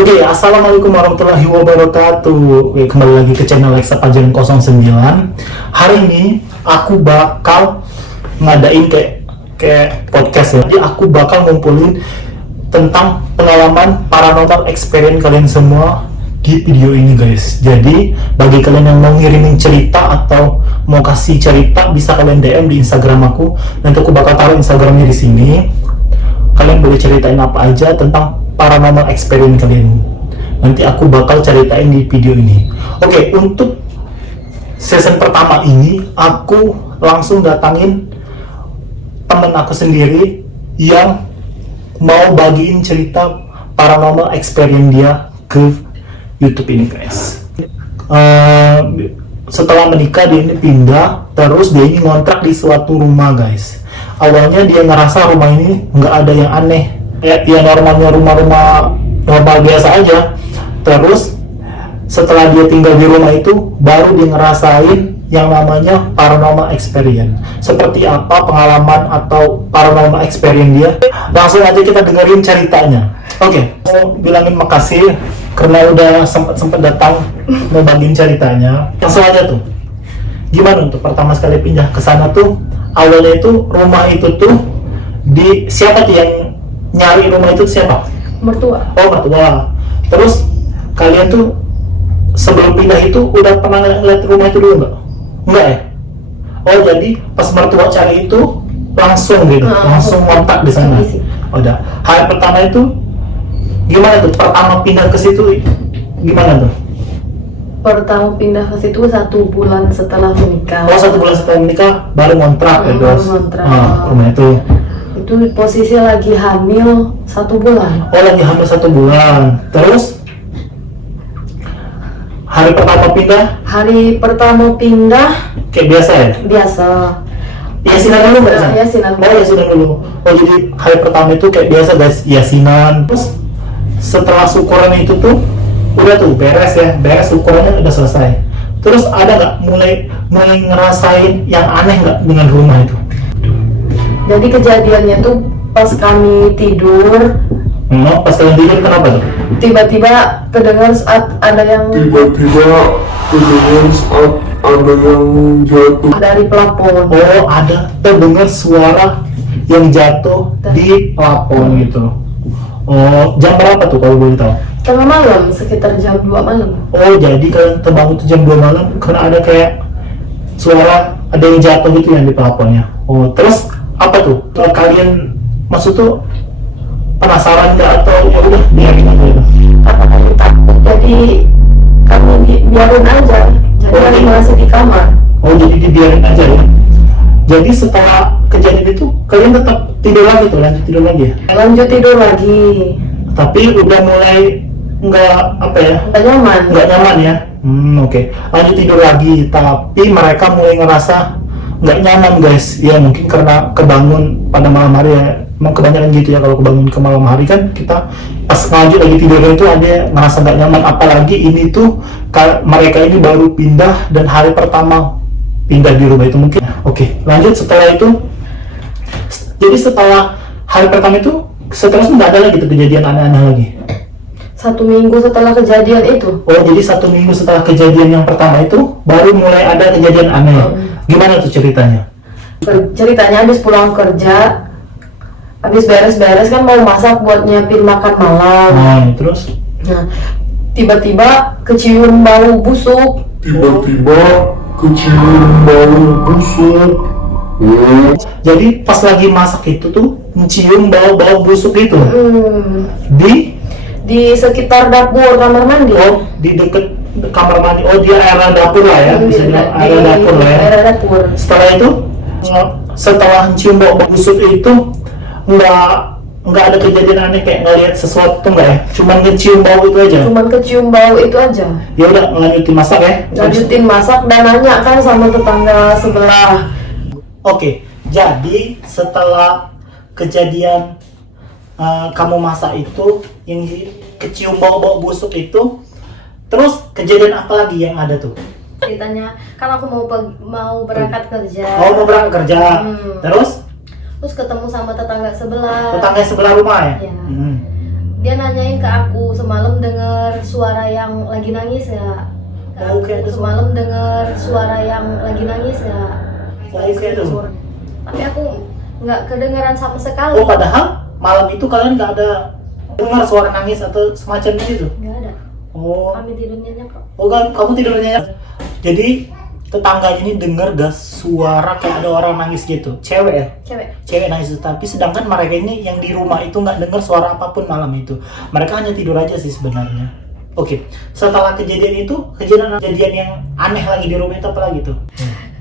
Oke, assalamualaikum warahmatullahi wabarakatuh. Oke, kembali lagi ke channel Lexa Pajaran 09. Hari ini aku bakal ngadain kayak podcast ya. Jadi aku bakal ngumpulin tentang pengalaman paranormal experience kalian semua di video ini guys. Jadi bagi kalian yang mau ngirimin cerita atau mau kasih cerita, bisa kalian DM di Instagram aku. Nanti aku bakal taruh Instagramnya di sini. Kalian boleh ceritain apa aja tentang paranormal experience kalian. Nanti aku bakal ceritain di video ini. Oke, untuk season pertama ini aku langsung datangin temen aku sendiri yang mau bagiin cerita paranormal experience dia ke YouTube ini guys. Setelah menikah dia ini pindah, terus dia ini ngontrak di suatu rumah guys. Awalnya dia ngerasa rumah ini nggak ada yang aneh, ya normalnya rumah-rumah normal biasa aja. Terus setelah dia tinggal di rumah itu, baru dia ngerasain yang namanya paranormal experience. Seperti apa pengalaman atau paranormal experience dia? Langsung aja kita dengerin ceritanya. Oke, mau bilangin makasih karena udah sempat datang mau bagiin ceritanya. Langsung aja tuh. Gimana untuk pertama sekali pindah ke sana tuh? Awalnya itu rumah itu tuh di siapa tuh yang nyari rumah itu siapa? Mertua. Oh, mertua. Terus kalian tuh sebelum pindah itu udah pernah ngeliat rumah itu dulu nggak? Enggak ya? Oh, jadi pas mertua cari itu langsung gitu, langsung kontak di sana. Oh, udah. Hari pertama itu gimana tuh? Pertama pindah ke situ gimana tuh? Pertama pindah ke situ 1 bulan setelah menikah. Oh, 1 bulan setelah menikah baru ngontrak ya guys? Ngontrak. Rumah itu. Itu posisi lagi hamil 1 bulan. Oh, lagi hamil 1 bulan. Terus hari pertama pindah? Hari pertama pindah Kayak biasa ya? biasa. Yasinan dulu nggak? Yasinan. Oh, yasinan dulu. Oh, jadi hari pertama itu kayak biasa guys, yasinan. Terus setelah syukuran itu tuh udah tuh beres ya, beres syukurannya udah selesai. Terus ada nggak mulai ngerasain yang aneh nggak dengan rumah itu? Jadi kejadiannya tuh pas kami tidur, Pas kalian tidur kenapa tuh? tiba-tiba kedengar saat ada yang Tiba-tiba kedengar saat ada yang jatuh. dari plafon. Oh, ada terdengar suara yang jatuh di plafon gitu. Oh, jam berapa tuh kalau boleh tahu? Tengah malam, sekitar jam 2 malam. Oh, jadi kalian terbangun tuh jam 2 malam karena ada kayak suara ada yang jatuh gitu yang di plafonnya. Oh, terus apa tuh? Kalau kalian maksud tuh penasaran nggak atau ya udah biarin aja gitu? Karena kami takut, jadi kami biarin aja. Jadi Oh, kami iya. masih di kamar. Oh, jadi dibiarin aja ya? Jadi setelah kejadian itu kalian tetap tidur lagi tuh, lanjut tidur lagi ya? Lanjut tidur lagi. Tapi udah mulai nggak apa ya? Nggak nyaman. Nggak nyaman ya? Oke. Lanjut tidur lagi, tapi mereka mulai ngerasa nggak nyaman guys. Ya mungkin karena kebangun pada malam hari ya. Emang kebanyakan gitu ya, kalau kebangun ke malam hari kan kita pas lanjut lagi tidur itu ada ngerasa nggak nyaman. Apalagi ini tuh mereka ini baru pindah dan hari pertama pindah di rumah itu mungkin. Oke, lanjut setelah itu. Jadi setelah hari pertama itu seterusnya nggak ada lagi tuh kejadian aneh-aneh lagi. 1 minggu setelah kejadian itu. Oh, jadi 1 minggu setelah kejadian yang pertama itu baru mulai ada kejadian aneh. Gimana tuh ceritanya? Ceritanya habis pulang kerja, habis beres-beres kan mau masak buat nyiapin makan malam. Nah, terus? Nah, tiba-tiba kecium bau busuk. Tiba-tiba kecium bau busuk. Oh, Jadi pas lagi masak itu tuh mencium bau-bau busuk itu Di sekitar dapur kamar mandi. di deket kamar mandi. Oh, dia area dapur lah ya, bisa bilang area dapur lah ya. Area dapur. Setelah itu, setelah mencium bau busuk itu nggak ada kejadian aneh kayak ngeliat sesuatu nggak ya? Cuman ngecium bau itu aja. Cuman kecium bau itu aja. Ya udah, lanjutin masak ya. Lanjutin masak dan nanya kan sama tetangga sebelah. Oke, jadi setelah kejadian kamu masak itu, yang kecium bau-bau busuk itu, terus kejadian apa lagi yang ada tuh? Ceritanya kan aku mau berangkat kerja. Oh, mau berangkat kerja. Terus Terus ketemu sama tetangga sebelah. tetangga sebelah rumah ya? Iya. Dia nanyain ke aku semalam dengar suara yang lagi nangis ya. Oh, oke, ada Semalam dengar suara yang lagi nangis ya. Oh, oke, ada suara. Tapi aku nggak kedengaran sama sekali. Oh, padahal malam itu kalian nggak ada dengar suara nangis atau semacam itu? Nggak ada. Oh, Kami tidurnya kok. oh kan kamu tidurnya ya? Jadi tetangga ini dengar gas suara kayak ada orang nangis gitu, cewek ya? Cewek. Nangis, tapi sedangkan mereka ini yang di rumah itu nggak dengar suara apapun malam itu. Mereka hanya tidur aja sih sebenarnya. Oke, setelah kejadian itu, kejadian yang aneh lagi di rumah itu apa lagi tuh?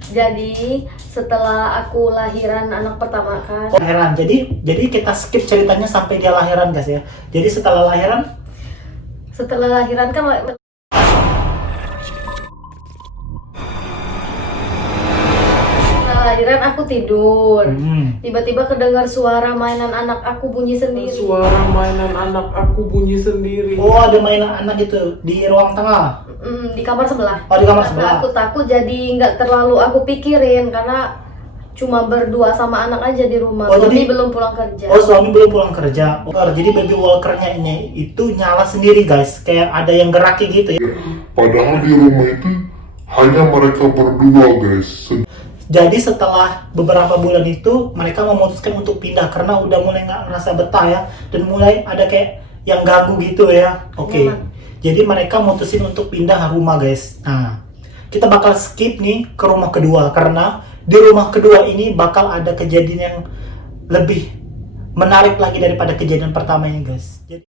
Jadi setelah aku lahiran anak pertama kan. Oh, lahiran. Jadi kita skip ceritanya sampai dia lahiran guys ya. Jadi setelah lahiran Kan lahiran aku tidur. Tiba-tiba kedengar suara mainan anak aku bunyi sendiri. Suara mainan anak aku bunyi sendiri. Oh, ada mainan anak gitu di ruang tengah. Di kamar sebelah. Oh, di kamar Karena sebelah. aku takut jadi nggak terlalu aku pikirin karena cuma berdua sama anak aja di rumah. Oh, Suami jadi- belum pulang kerja. Oh, suami belum pulang kerja. Oh, jadi baby walkernya ini itu nyala sendiri guys. Kayak ada yang geraki gitu ya. Padahal di rumah itu hanya mereka berdua guys. Jadi setelah beberapa bulan itu mereka memutuskan untuk pindah karena udah mulai nggak ngerasa betah ya, dan mulai ada kayak yang ganggu gitu ya. Oke. Nyaman. Jadi mereka mutusin untuk pindah rumah guys. Nah, kita bakal skip nih ke rumah kedua karena di rumah kedua ini bakal ada kejadian yang lebih menarik lagi daripada kejadian pertama ini guys. Jadi